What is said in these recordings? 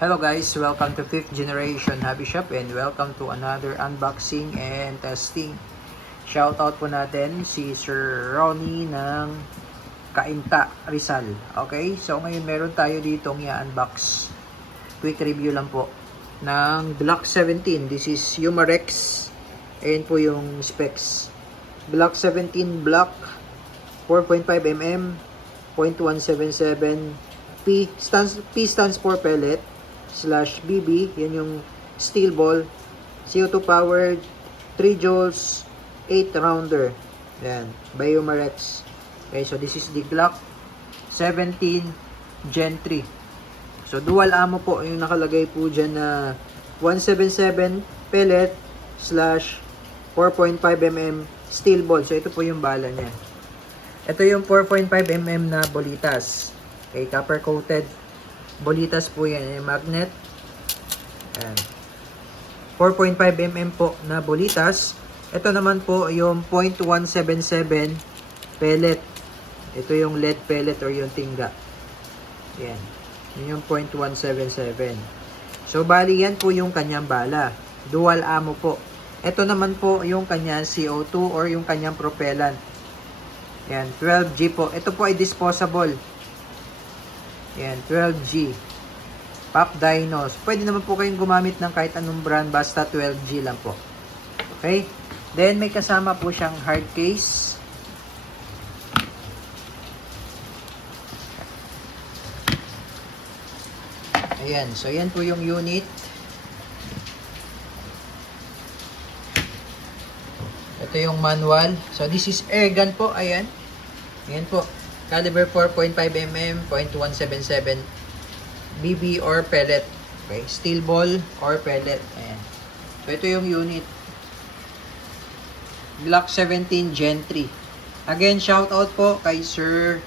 Hello guys, welcome to 5th Generation Hobby Shop and welcome to another unboxing and testing. Shoutout po natin si Sir Ronnie ng Cainta, Rizal. Okay, so ngayon meron tayo ditong i-unbox. Quick review lang po ng Block 17. This is Umarex. Ayan po yung specs. Block 17 block 4.5mm 0.177 P stands for pellet / BB, yan yung steel ball, CO2 powered, 3 joules, 8 rounder. Yan, by Umarex. Okay, so this is the Glock 17 Gen 3. So dual ammo po yung nakalagay po dyan na 177 pellet / 4.5mm steel ball. So ito po yung bala niya. Ito yung 4.5mm na bolitas. Okay, copper coated bolitas po yan, magnet. Ayan. 4.5mm po na bolitas. Ito naman po yung 0.177 pellet. Ito yung lead pellet or yung tingga. Ayan. Yun yung 0.177. So, bali yan po yung kanyang bala. Dual ammo po. Ito naman po yung kanyang CO2 or yung kanyang propellant. Ayan, 12G po. Ito po ay disposable. Yan, 12G. Pop Dinos. Pwede naman po kayong gumamit ng kahit anong brand, basta 12G lang po. Okay? Then, may kasama po siyang hard case. Ayan. So, yan po yung unit. Ito yung manual. So, this is airgun po. Ayan. Ayan po. Caliber 4.5mm, 0.177 BB or pellet. Okay, steel ball or pellet. Ayan. So, ito yung unit. Glock 17 Gen 3. Again, shout out po kay Sir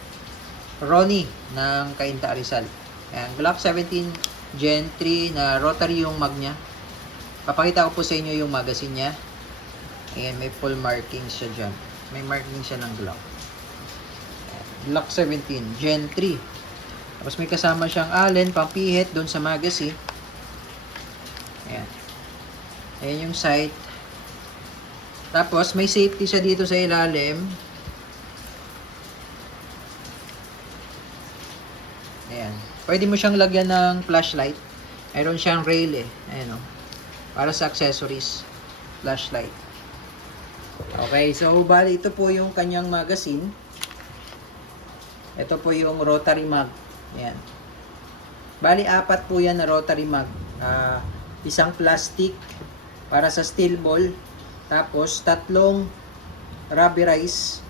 Ronnie ng Cainta, Rizal. Ayan, Glock 17 Gen 3 na rotary yung mag niya. Papakita ko po sa inyo yung magazine niya. Ayan, may full markings siya dyan. May marking siya ng Glock. Glock 17 Gen 3. Tapos may kasama siyang allen, pampihit doon sa magazine. Ayan. Ayan yung sight. Tapos may safety siya dito sa ilalim. Ayan. Pwede mo siyang lagyan ng flashlight. Mayroon siyang rail eh. Ayan o. Para sa accessories. Flashlight. Okay. So, bali ito po yung kanyang magazine. Ito po yung rotary mag. Ayan. Bali, 4 po yan na rotary mag. Isang plastic para sa steel ball. Tapos, 3 rubberized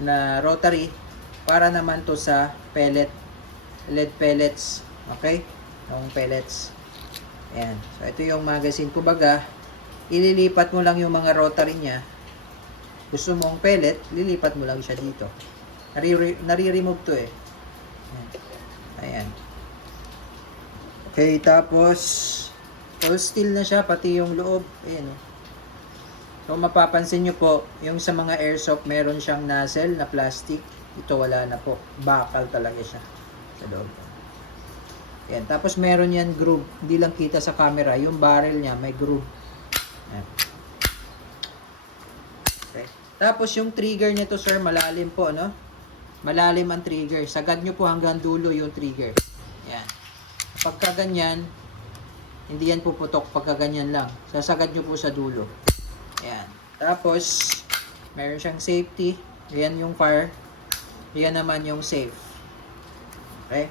na rotary para naman to sa pellet. Lead pellets. Okay? Yung pellets. Ayan. So, ito yung magazine. Kumbaga, ililipat mo lang yung mga rotary niya. Gusto mong pellet, lilipat mo lang siya dito. Nare-remove to eh. Ayan. Okay, tapos all steel na siya, pati yung loob. Ayan. So, mapapansin nyo po, yung sa mga airsoft, meron siyang nozzle na plastic. Ito wala na po. Bakal talaga siya sa loob. Ayan. Tapos meron yan groove. Hindi lang kita sa camera. Yung barrel niya, may groove. Ayan. Okay. Tapos yung trigger nito, sir, malalim po, no? Malalim ang trigger. Sagad nyo po hanggang dulo yung trigger. Yan. Pagka ganyan, hindi yan puputok. Pagka ganyan lang. Sasagad nyo po sa dulo. Yan. Tapos, meron siyang safety. Yan yung fire. Yan naman yung safe. Okay?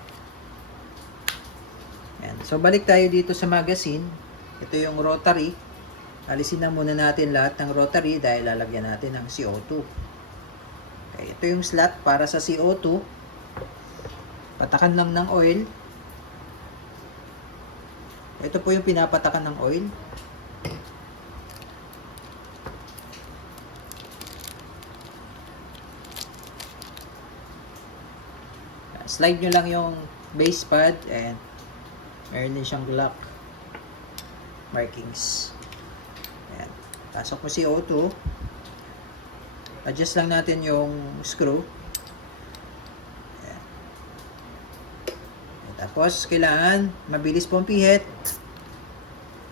Yan. So, balik tayo dito sa magazine. Ito yung rotary. Alisin na muna natin lahat ng rotary dahil lalagyan natin ng CO2. Okay, ito yung slot para sa CO2. Patakan lang ng oil. Ito po yung pinapatakan ng oil. Slide nyo lang yung base pad and meron din siyang Glock markings. Ayan. Pasok mo CO2. Adjust lang natin yung screw. Ayan. Tapos, kailangan mabilis po ang pihit.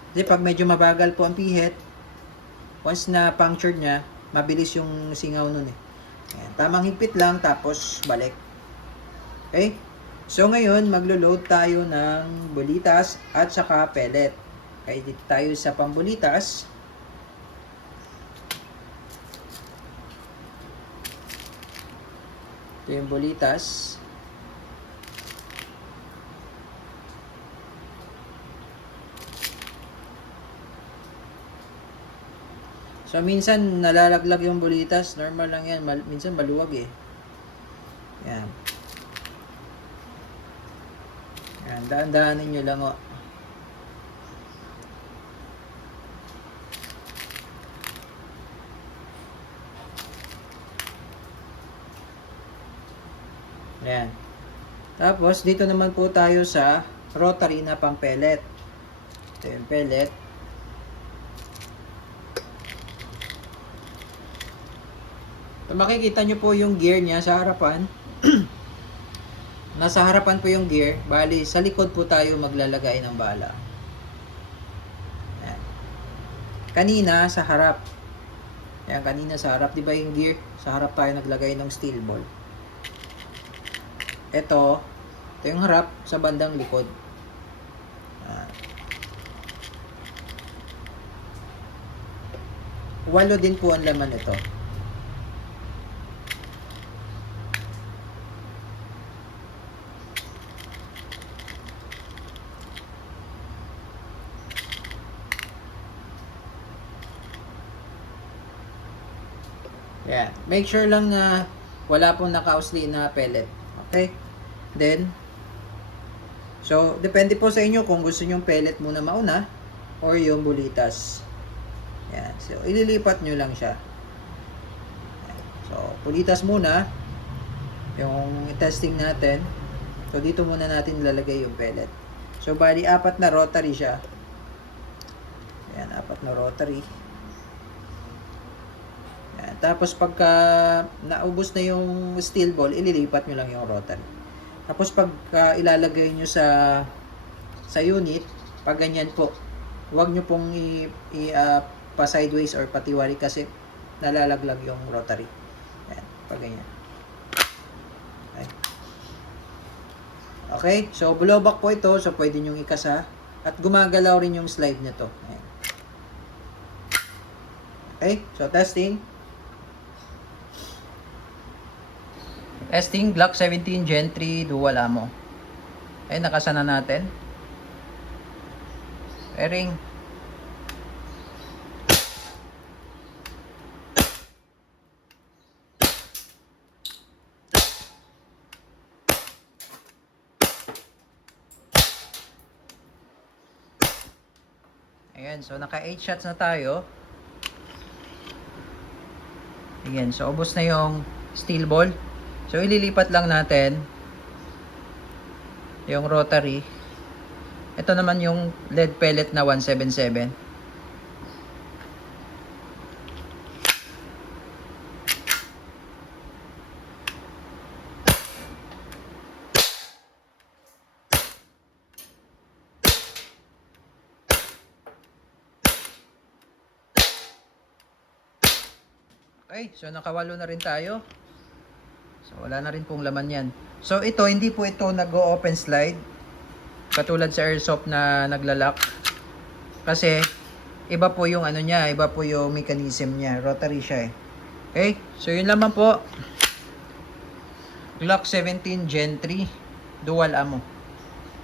Kasi pag medyo mabagal po ang pihit, once na punctured niya, mabilis yung singaw nun eh. Ayan, tamang higpit lang, tapos balik. Okay? So, ngayon, maglo-load tayo ng bulitas at saka pellet. Okay, dito tayo sa pambulitas. Ito yung bulitas. So, minsan nalalaglag yung bulitas. Normal lang yan. Minsan maluwag eh. Yan. Yan. Daan-daanin nyo lang o. Yan. Tapos, dito naman po tayo sa rotary na pang pellet. Ito yung pellet. So, makikita nyo po yung gear niya sa harapan. Nasa harapan po yung gear. Bali, sa likod po tayo maglalagay ng bala. Yan. Kanina, sa harap. Yan, kanina sa harap. Diba yung gear? Sa harap tayo naglagay ng steel ball. Ito yung harap sa bandang likod. Yan. 8 din po ang laman nito. Yeah. Make sure lang na wala pong naka-usli na pellet. Okay? Then, so, depende po sa inyo kung gusto nyo pellet muna mauna or yung bulitas. Yan. So, ililipat nyo lang siya. Yan. So, bulitas muna. Yung testing natin. So, dito muna natin lalagay yung pellet. So, bali, 4 na rotary siya. Yan, 4 na rotary. Yan. Tapos, pagka naubos na yung steel ball, ililipat nyo lang yung rotary. Tapos, pagka ilalagay nyo sa unit, pag ganyan po, huwag nyo pong pa sideways or patiwari kasi nalalaglag yung rotary. Yan, pag ganyan. Okay. Okay, so blow back po ito, so pwede nyo ikasa at gumagalaw rin yung slide nito. Ayan. Okay, so testing. Testing, Glock 17 Gen 3 dual ammo. Ay, nakasana natin. Airing. Ayan, so naka 8 shots na tayo. Ayan, so ubos na yung steel ball. So ililipat lang natin yung rotary. Ito naman yung lead pellet na 177. Okay, so nakawalo na rin tayo. So wala na rin pong laman yan. So ito, hindi po ito nag-o-open slide. Katulad sa airsoft na naglalak. Kasi iba po yung ano niya, iba po yung mechanism niya. Rotary siya eh. Okay, so yun lamang po. Glock 17 Gen 3 dual ammo.